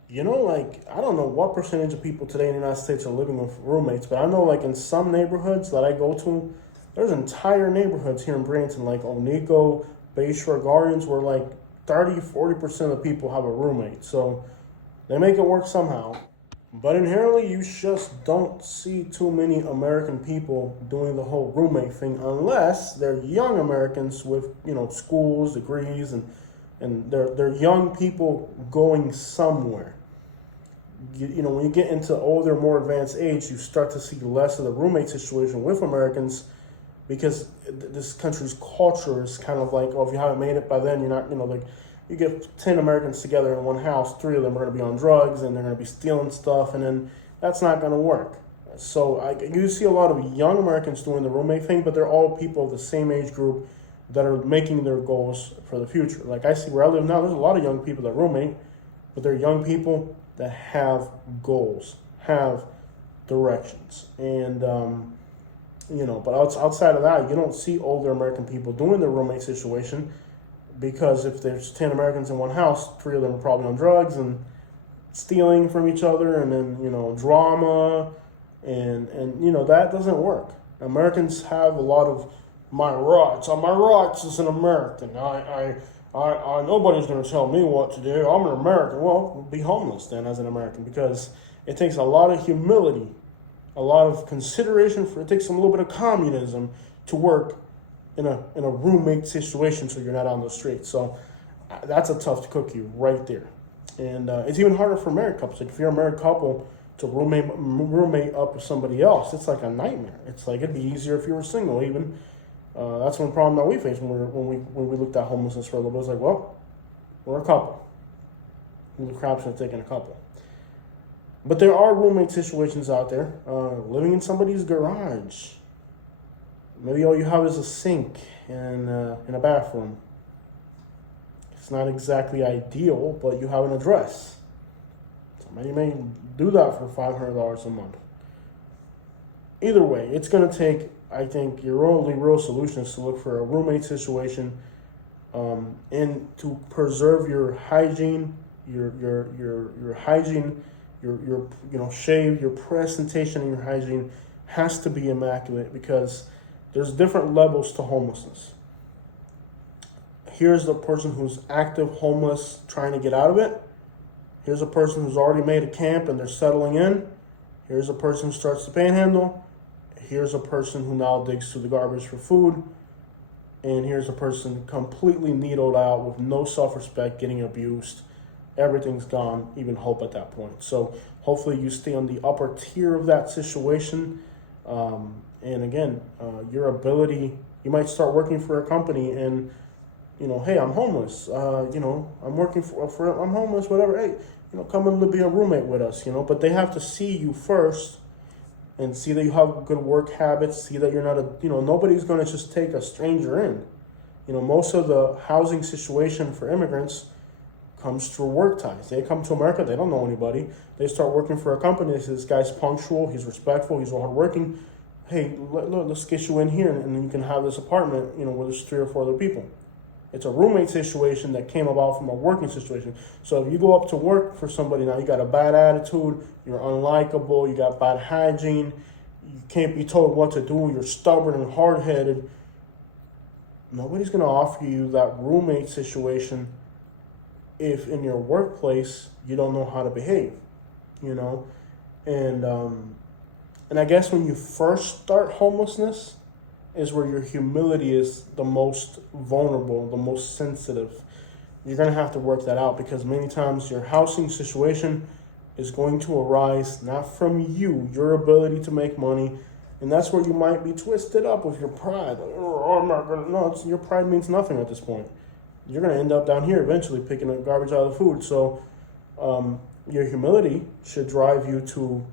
I don't know what percentage of people today in the United States are living with roommates, but I know in some neighborhoods that I go to, there's entire neighborhoods here in Branson, like Oneiko, Bayshore Gardens, where 30-40% of people have a roommate. So they make it work somehow. But inherently, you just don't see too many American people doing the whole roommate thing unless they're young Americans with, schools, degrees, and they're young people going somewhere. When you get into older, more advanced age, you start to see less of the roommate situation with Americans because this country's culture is kind of like, if you haven't made it by then, you're not, you get 10 Americans together in one house, 3 of them are going to be on drugs and they're going to be stealing stuff, and then that's not going to work. So you see a lot of young Americans doing the roommate thing, but they're all people of the same age group that are making their goals for the future. I see where I live now, there's a lot of young people that roommate, but they're young people that have goals, have directions. And, but outside of that, you don't see older American people doing the roommate situation because if there's 10 Americans in one house, 3 of them are probably on drugs and stealing from each other, and then, drama, and that doesn't work. Americans have a lot of my rights. My rights as an American. I nobody's going to tell me what to do. I'm an American. Well, be homeless then as an American, because it takes a lot of humility, a lot of consideration it takes a little bit of communism to work in a roommate situation, so you're not on the street. So that's a tough cookie right there. And it's even harder for married couples. Like if you're a married couple to roommate up with somebody else, it's like a nightmare. It's like it'd be easier if you were single. Even that's one problem that we faced when we looked at homelessness for a little bit. It was like, well, we're a couple. Who the crap should have taken a couple? But there are roommate situations out there. Living in somebody's garage. Maybe all you have is a sink and a bathroom. It's not exactly ideal, but you have an address. Somebody may do that for $500 a month. Either way, it's going to take, I think, your only real solution is to look for a roommate situation and to preserve your hygiene, your hygiene, your shave, your presentation, and your hygiene has to be immaculate because there's different levels to homelessness. Here's the person who's active homeless trying to get out of it. Here's a person who's already made a camp and they're settling in. Here's a person who starts to panhandle. Here's a person who now digs through the garbage for food. And here's a person completely needled out with no self-respect, getting abused. Everything's gone, even hope at that point. So hopefully you stay on the upper tier of that situation. And again, your ability, you might start working for a company and, hey, I'm homeless. I'm working I'm homeless, whatever. Hey, come in to be a roommate with us, but they have to see you first and see that you have good work habits, see that you're not nobody's going to just take a stranger in. Most of the housing situation for immigrants comes through work ties. They come to America, they don't know anybody. They start working for a company. They say, this guy's punctual, he's respectful, he's hardworking. Hey, let's get you in here, and then you can have this apartment, where there's 3 or 4 other people. It's a roommate situation that came about from a working situation. So if you go up to work for somebody now, you got a bad attitude, you're unlikable, you got bad hygiene, you can't be told what to do, you're stubborn and hard-headed, nobody's going to offer you that roommate situation if in your workplace you don't know how to behave, And I guess when you first start homelessness is where your humility is the most vulnerable, the most sensitive. You're going to have to work that out because many times your housing situation is going to arise not from you, your ability to make money. And that's where you might be twisted up with your pride. Like, oh, I'm not going to. No, your pride means nothing at this point. You're going to end up down here eventually picking up garbage out of the food. So your humility should drive you to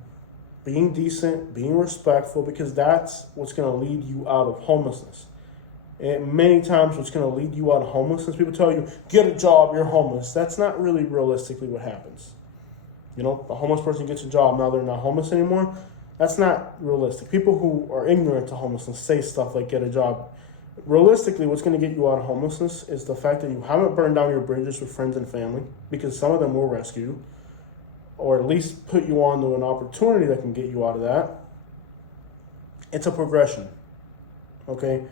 being decent, being respectful, because that's what's going to lead you out of homelessness. And many times what's going to lead you out of homelessness, people tell you, get a job, you're homeless. That's not really realistically what happens. The homeless person gets a job, now they're not homeless anymore. That's not realistic. People who are ignorant to homelessness say stuff like get a job. Realistically, what's going to get you out of homelessness is the fact that you haven't burned down your bridges with friends and family, because some of them will rescue you, or at least put you on to an opportunity that can get you out of that. It's a progression, okay?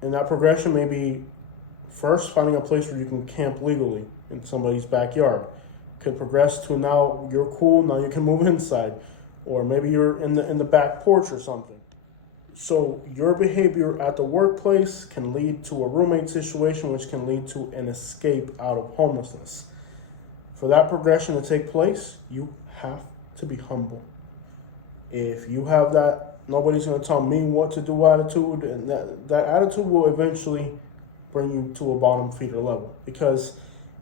And that progression may be first finding a place where you can camp legally in somebody's backyard. Could progress to now you're cool, now you can move inside. Or maybe you're in the back porch or something. So your behavior at the workplace can lead to a roommate situation, which can lead to an escape out of homelessness. For that progression to take place, you have to be humble. If you have that, nobody's going to tell me what to do attitude, and that attitude will eventually bring you to a bottom feeder level, because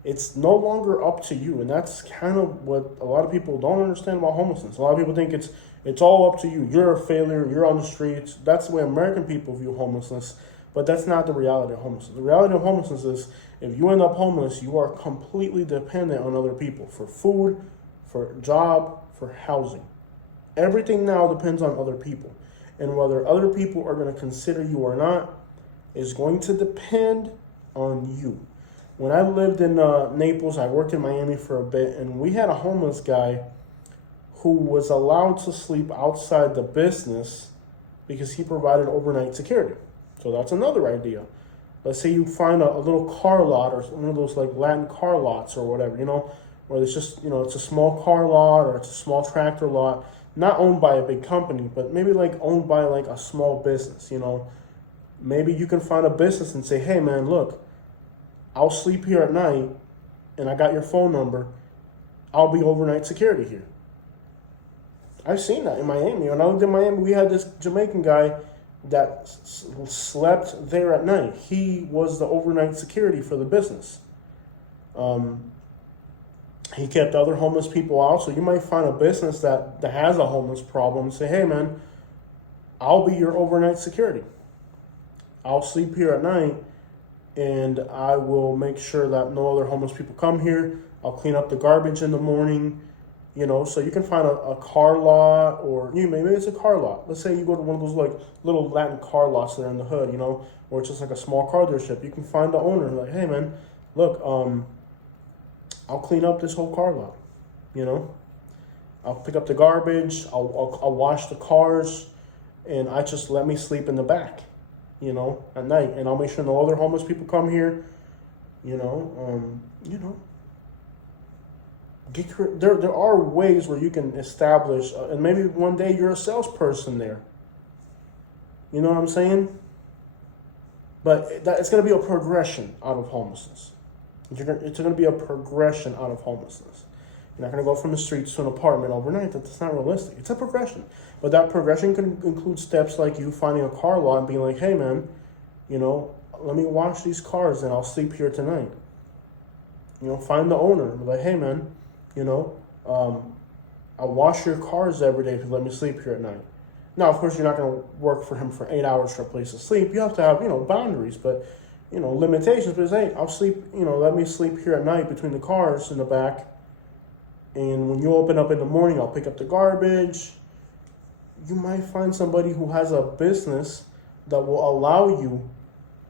it's no longer up to you. And that's kind of what a lot of people don't understand about homelessness. A lot of people think it's all up to you. You're a failure. You're on the streets. That's the way American people view homelessness. But that's not the reality of homelessness. The reality of homelessness is if you end up homeless, you are completely dependent on other people for food, for job, for housing. Everything now depends on other people. And whether other people are going to consider you or not is going to depend on you. When I lived in Naples, I worked in Miami for a bit, and we had a homeless guy who was allowed to sleep outside the business because he provided overnight security. So that's another idea. Let's say you find a little car lot or one of those like Latin car lots or whatever, where it's just, it's a small car lot or it's a small tractor lot, not owned by a big company, but maybe like owned by like a small business, Maybe you can find a business and say, hey man, look, I'll sleep here at night and I got your phone number. I'll be overnight security here. I've seen that in Miami. When I lived in Miami, we had this Jamaican guy that slept there at night. He was the overnight security for the business. He kept other homeless people out. So you might find a business that has a homeless problem and say, hey man, I'll be your overnight security. I'll sleep here at night and I will make sure that no other homeless people come here. I'll clean up the garbage in the morning, you know, so you can find a car lot, or maybe it's a car lot. Let's say you go to one of those like little Latin car lots that are in the hood, you know, or it's just like a small car dealership. You can find the owner like, hey man, look, I'll clean up this whole car lot, you know. I'll pick up the garbage, I'll wash the cars, and I just let me sleep in the back, you know, at night, and I'll make sure no other homeless people come here, you know. There are ways where you can establish, and maybe one day you're a salesperson there. You know what I'm saying? But it's going to be a progression out of homelessness. It's going to be a progression out of homelessness. You're not going to go from the streets to an apartment overnight. That's not realistic. It's a progression. But that progression can include steps like you finding a car lot and being like, hey, man, you know, let me wash these cars and I'll sleep here tonight. You know, find the owner and be like, hey, man, you know, I'll wash your cars every day if you let me sleep here at night. Now, of course, you're not going to work for him for 8 hours for a place to sleep. You have to have, you know, boundaries, but, you know, limitations. But hey, I'll sleep, you know, let me sleep here at night between the cars in the back. And when you open up in the morning, I'll pick up the garbage. You might find somebody who has a business that will allow you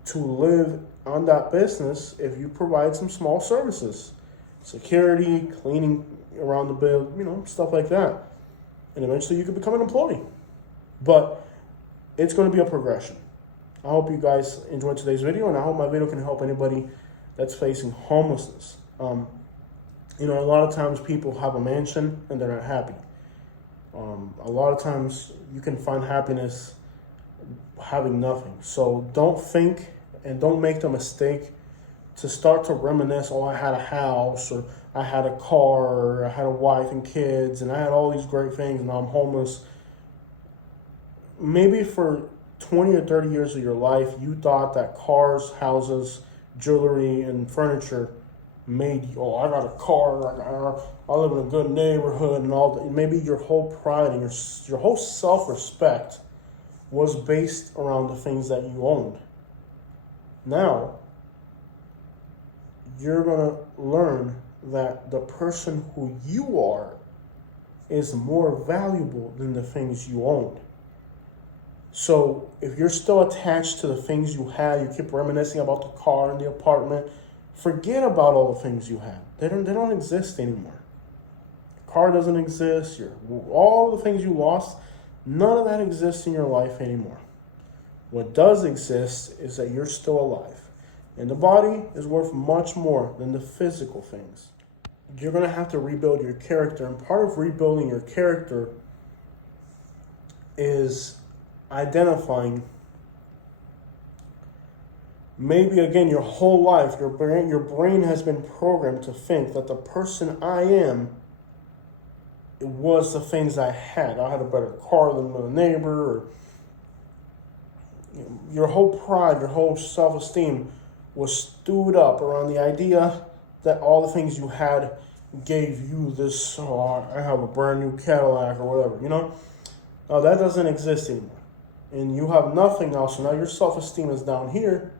to live on that business if you provide some small services. Security, cleaning around the building, you know, stuff like that. And eventually you could become an employee. But it's going to be a progression. I hope you guys enjoyed today's video, and I hope my video can help anybody that's facing homelessness. You know, a lot of times people have a mansion and they're not happy. A lot of times you can find happiness having nothing. So don't think and don't make the mistake to start to reminisce, oh, I had a house, or I had a car, or I had a wife and kids, and I had all these great things, and now I'm homeless. Maybe for 20 or 30 years of your life, you thought that cars, houses, jewelry, and furniture made you, oh, I got a car, I live in a good neighborhood, and all that. Maybe your whole pride and your whole self-respect was based around the things that you owned. Now, you're going to learn that the person who you are is more valuable than the things you owned. So if you're still attached to the things you had, you keep reminiscing about the car and the apartment, forget about all the things you had. They don't exist anymore. The car doesn't exist. All the things you lost, none of that exists in your life anymore. What does exist is that you're still alive. And the body is worth much more than the physical things. You're going to have to rebuild your character. And part of rebuilding your character is identifying, maybe again, your whole life, your brain has been programmed to think that the person I am, it was the things I had. I had a better car than my neighbor, or your whole pride, your whole self-esteem was stewed up around the idea that all the things you had gave you this, oh, I have a brand new Cadillac or whatever, you know? Now that doesn't exist anymore. And you have nothing now, so now your self-esteem is down here.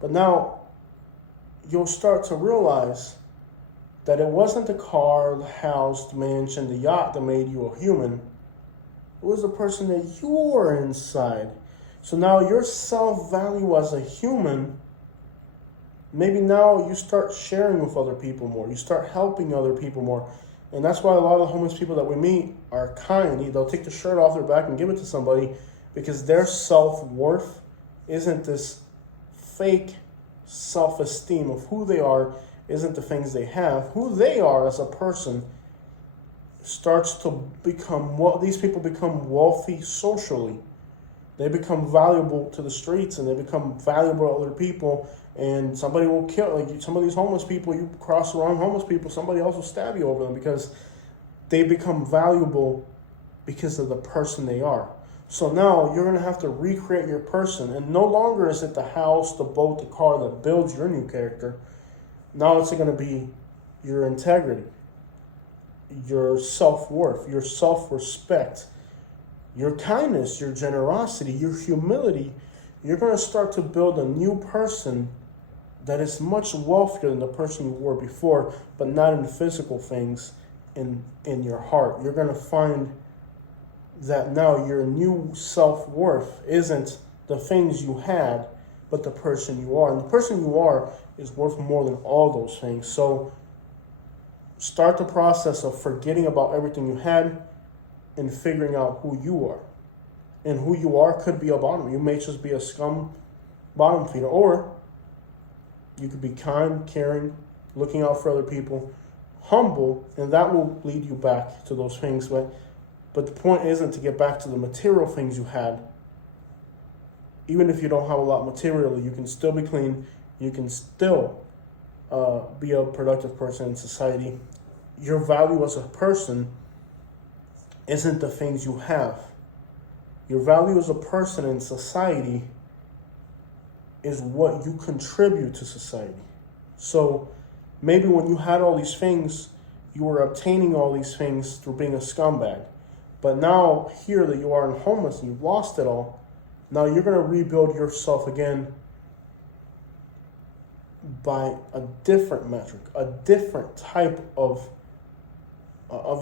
But now you'll start to realize that it wasn't the car, the house, the mansion, the yacht that made you a human. It was the person that you were inside. So now your self-value as a human, maybe now you start sharing with other people more. You start helping other people more. And that's why a lot of the homeless people that we meet are kind. They'll take the shirt off their back and give it to somebody because their self-worth isn't this fake self-esteem of who they are, isn't the things they have. Who they are as a person starts to become, these people become wealthy socially They become valuable to the streets, and they become valuable to other people. And somebody will kill, like some of these homeless people, you cross the wrong homeless people, somebody else will stab you over them because they become valuable because of the person they are. So now you're going to have to recreate your person. And no longer is it the house, the boat, the car that builds your new character. Now it's going to be your integrity, your self-worth, your self-respect, your kindness, your generosity, your humility. You're going to start to build a new person that is much wealthier than the person you were before, but not in physical things, in your heart. You're going to find that now your new self-worth isn't the things you had, but the person you are. And the person you are is worth more than all those things. So start the process of forgetting about everything you had and figuring out who you are. And who you are could be a bottom. You may just be a scum bottom feeder. Or you could be kind, caring, looking out for other people, humble, and that will lead you back to those things. But the point isn't to get back to the material things you had. Even if you don't have a lot materially, you can still be clean. You can still be a productive person in society. Your value as a person isn't the things you have. Your value as a person in society is what you contribute to society. So maybe when you had all these things, you were obtaining all these things through being a scumbag. But now here that you are in homeless and you've lost it all, now you're going to rebuild yourself again by a different metric, a different type of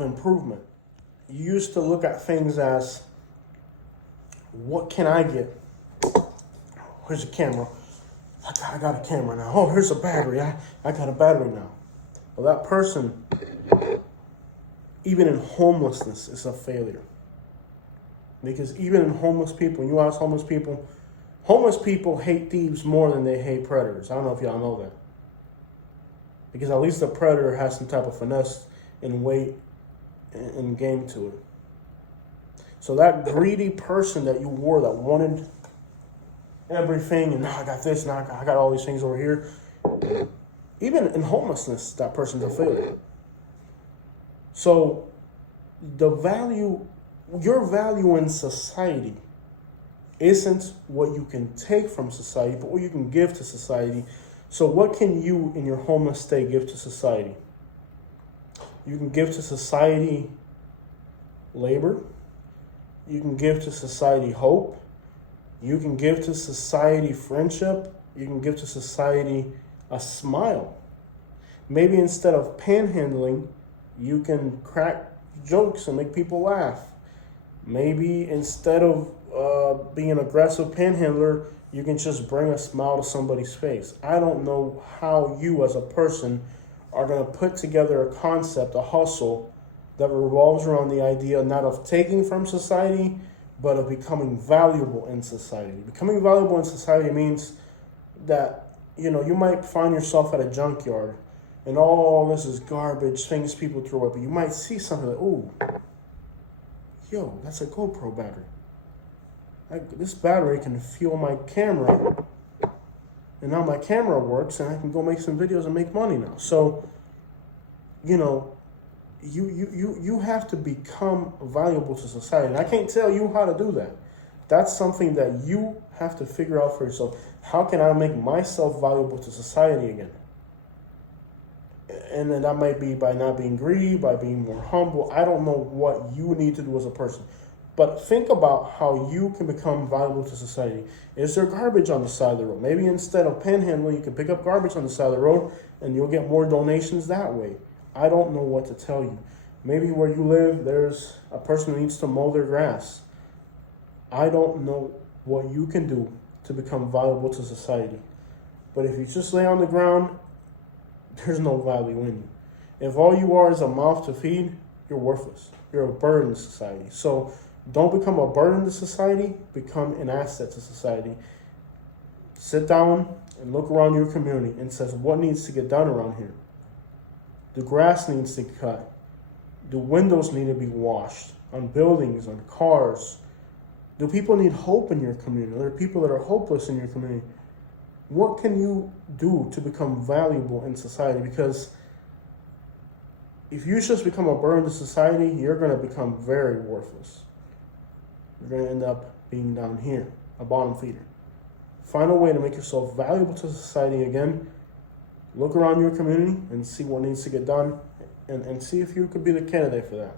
improvement. You used to look at things as, what can I get? Here's a camera. I got a camera now. Oh, here's a battery. I got a battery now. Well, that person, even in homelessness, is a failure. Because even in homeless people, you ask homeless people hate thieves more than they hate predators. I don't know if y'all know that. Because at least the predator has some type of finesse and weight and game to it. So that greedy person that you were that wanted everything, and now I got this, now I got all these things over here. Even in homelessness, that person's a failure. So your value in society isn't what you can take from society, but what you can give to society. So what can you in your homeless state give to society? You can give to society labor. You can give to society hope. You can give to society friendship. You can give to society a smile. Maybe instead of panhandling, you can crack jokes and make people laugh. Maybe instead of being an aggressive panhandler, you can just bring a smile to somebody's face. I don't know how you as a person are going to put together a concept, a hustle, that revolves around the idea not of taking from society, but of becoming valuable in society. Becoming valuable in society means that, you might find yourself at a junkyard and all this is garbage, things people throw up, but you might see something like, ooh, yo, that's a GoPro battery. This battery can fuel my camera, and now my camera works, and I can go make some videos and make money now. So, you have to become valuable to society. And I can't tell you how to do that. That's something that you have to figure out for yourself. How can I make myself valuable to society again? And then that might be by not being greedy, by being more humble. I don't know what you need to do as a person. But think about how you can become valuable to society. Is there garbage on the side of the road? Maybe instead of panhandling, you can pick up garbage on the side of the road and you'll get more donations that way. I don't know what to tell you. Maybe where you live, there's a person who needs to mow their grass. I don't know what you can do to become valuable to society. But if you just lay on the ground, there's no value in you. If all you are is a mouth to feed, you're worthless. You're a burden to society. So don't become a burden to society, become an asset to society. Sit down and look around your community and says, what needs to get done around here? The grass needs to get cut. The windows need to be washed on buildings, on cars. Do people need hope in your community? Are there people that are hopeless in your community? What can you do to become valuable in society? Because if you just become a burden to society, you're going to become very worthless. You're going to end up being down here, a bottom feeder. Find a way to make yourself valuable to society again. Look around your community and see what needs to get done, and see if you could be the candidate for that.